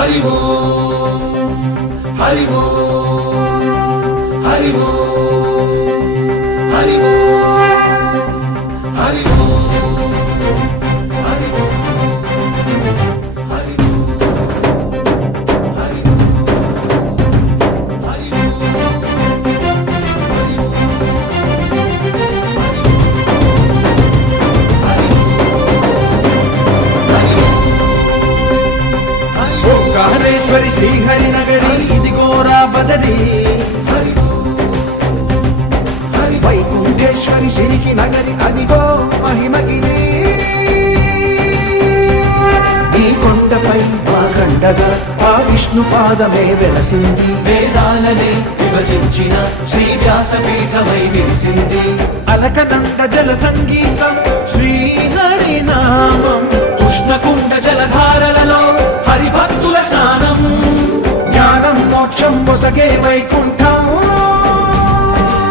హరి ఓం హరి ఓం హరి ఓం హరి ఓం హరి ఓం హరి ఓం హరి ఓం హరి ఓంకారేశ్వరి శ్రీహరి నగరి ఇదిగోరా బదరి వైకుంఠేశ్వరి సిరికి నగరి అదిగో మహిమగిరి ఈ కొండపై మా కండగా ఆ విష్ణు పాదమే వెలసింది వేదాలనే విభజించిన శ్రీ వ్యాసపీఠమై విరిసింది అలకనంద జల సంగీతం శ్రీహరి నామం ఉష్ణకుండ జలధారలలో హరిభక్తుల స్నానం జ్ఞానం మోక్షం మొసగే వైకుంఠం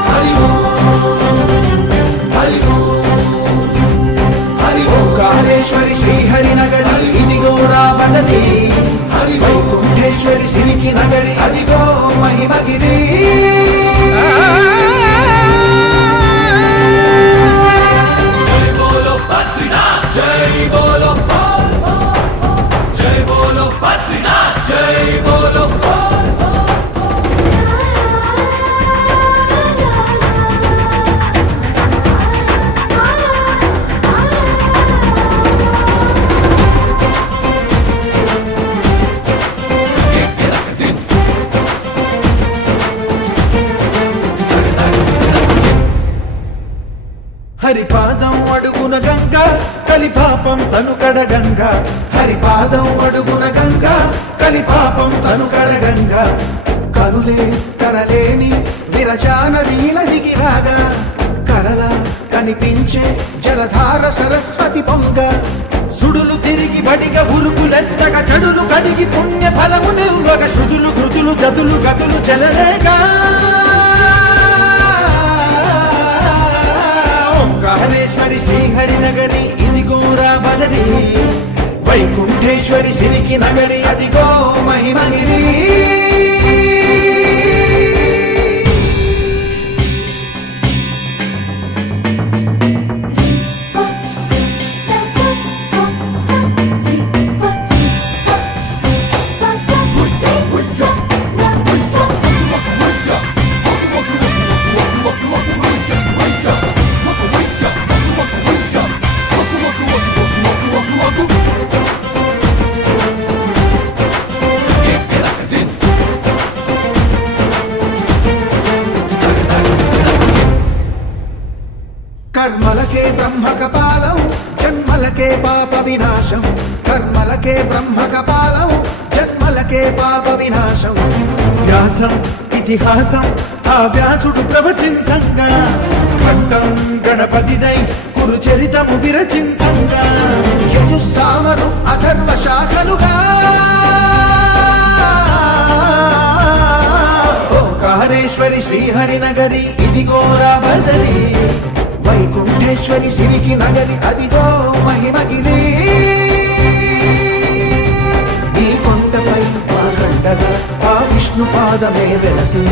హరి ఓం హరి ఓం హరి ఓం ఓంకారేశ్వరి శ్రీహరి నగరి ఇదిగో రాబదరి హరి ఓం వైకుంఠేశ్వరి సిరికి నగరి అదిగో మహిమగిరి జై బోలో బద్రీనాథ్ జై బోలో జై బోలో బద్రీనాథ్ జై బోలో హరిపాదం అడుగున గంగా కలిపాపం తను కడగంగా హరిపాదం అడుగున గంగా కలిపాపం తను కడగంగా కరులే కరలేని విరచానది నదికి రాగా కరల కనిపించే జలధార సరస్వతి పొంగ సుడులు తిరిగి బడిగ ఉరుకులెత్తగా చెడులు కడిగి పుణ్య ఫలము నిల్వగ శృతులు కృతులు జతులు గతులు చెలరేగా ఓంకారేశ్వరి శ్రీహరి నగరి ఇదిగో రాబదరి వైకుంఠేశ్వరి సిరికి నగరి అదిగో మహిమగిరి కర్మలకే బ్రహ్మ కపాలం జన్మలకే పాప వినాశం కర్మలకే బ్రహ్మ కపాలం జన్మలకే పాప వినాశం వ్యాసం ఇతిహాసం ఆ వ్యాసుడు ప్రవచించంగా ఖండం గణపతిదై కురు చరితము విరచించంగా యజుస్సామరు అథర్వ శాఖలుగా ఓంకారేశ్వరి శ్రీహరి నగరి ఇదిగో రాబదరి వైకుంఠేశ్వరి సిరికి నగరి అదిగో మహిమగిరి ఈ కొండపై మా కండగా ఆ విష్ణు పాదమే వెలసి